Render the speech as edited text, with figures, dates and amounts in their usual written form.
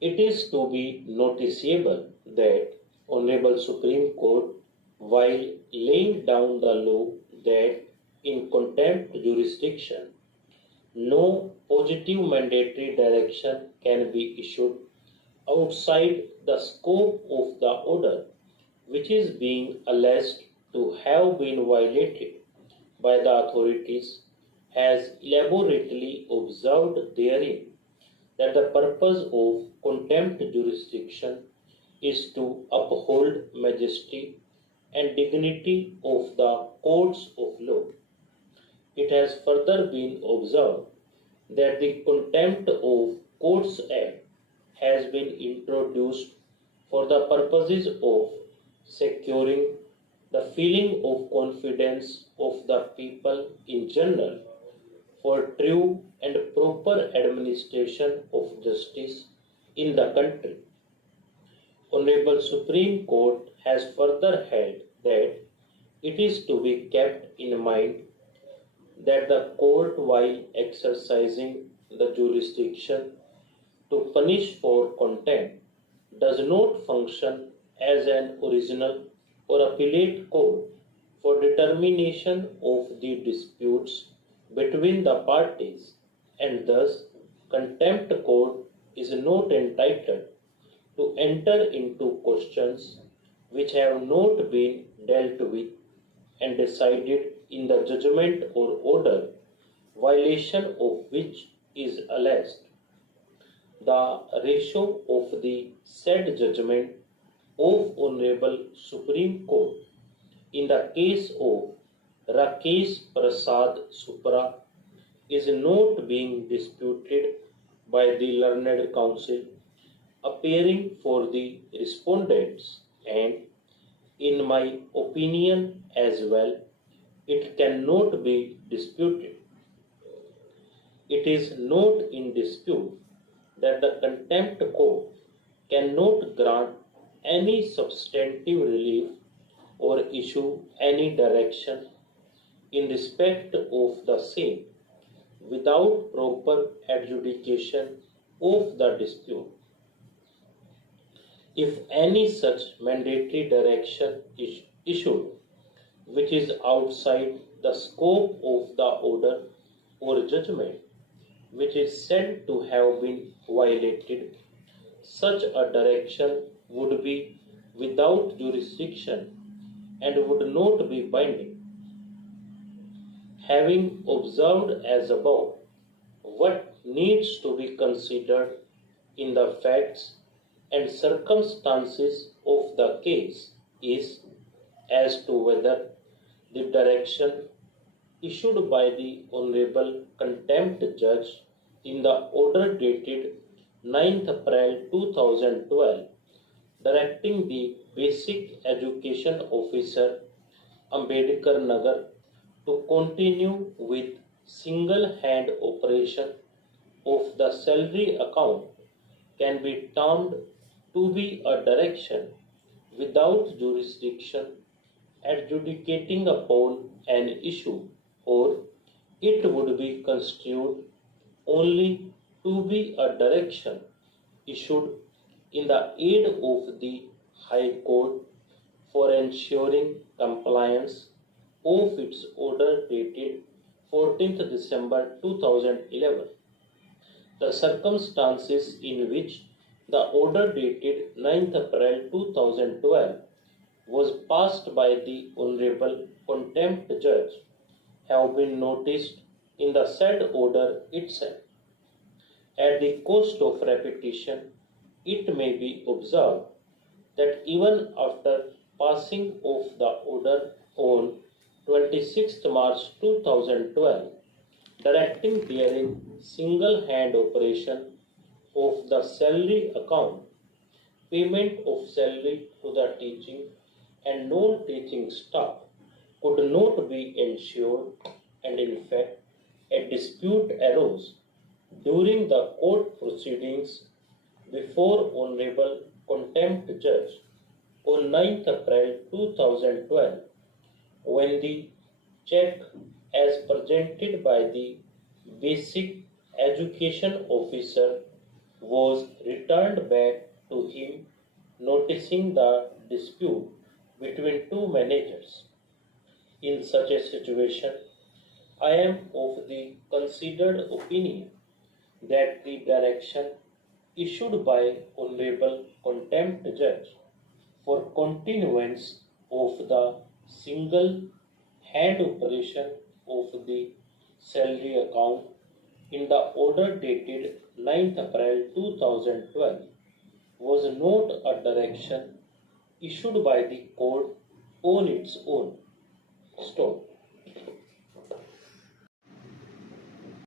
It is to be noticeable that Honorable Supreme Court, while laying down the law that in contempt jurisdiction, no positive mandatory direction can be issued outside the scope of the order which is being alleged to have been violated by the authorities, has elaborately observed therein that the purpose of contempt jurisdiction is to uphold majesty and dignity of the courts of law. It has further been observed that the Contempt of Courts Act has been introduced for the purposes of securing the feeling of confidence of the people in general for true and proper administration of justice in the country. Honorable Supreme Court has further held that it is to be kept in mind that the court, while exercising the jurisdiction to punish for contempt, does not function as an original or appellate court for determination of the disputes between the parties, and thus contempt court is not entitled to enter into questions which have not been dealt with and decided in the judgment or order, violation of which is alleged. The ratio of the said judgment of Honorable Supreme Court in the case of Rakesh Prasad Supra is not being disputed by the learned counsel appearing for the respondents, and in my opinion as well, it cannot be disputed. It is not in dispute that the contempt court cannot grant any substantive relief or issue any direction in respect of the same without proper adjudication of the dispute. If any such mandatory direction is issued which is outside the scope of the order or judgment which is said to have been violated, such a direction would be without jurisdiction and would not be binding. Having observed as above what needs to be considered in the facts and circumstances of the case is as to whether the direction issued by the Honorable Contempt Judge in the order dated 9th April 2012 directing the Basic Education Officer Ambedkar Nagar to continue with single-hand operation of the salary account can be termed to be a direction without jurisdiction adjudicating upon an issue, or it would be construed only to be a direction issued in the aid of the High Court for ensuring compliance of its order dated 14th December 2011. The circumstances in which the order dated 9th April 2012 was passed by the Honorable Contempt Judge have been noticed in the said order itself. At the cost of repetition, it may be observed that even after passing of the order on 26th March 2012, directing therein single-hand operation of the salary account, payment of salary to the teaching and non-teaching staff could not be ensured, and in fact a dispute arose during the court proceedings before Honorable Contempt Judge on 9th April 2012 when the check as presented by the Basic Education Officer was returned back to him, noticing the dispute between two managers. In such a situation, I am of the considered opinion that the direction issued by Honorable Contempt Judge for continuance of the single hand operation of the salary account in the order dated 9th April 2012 was not a direction issued by the court on its own. Stop.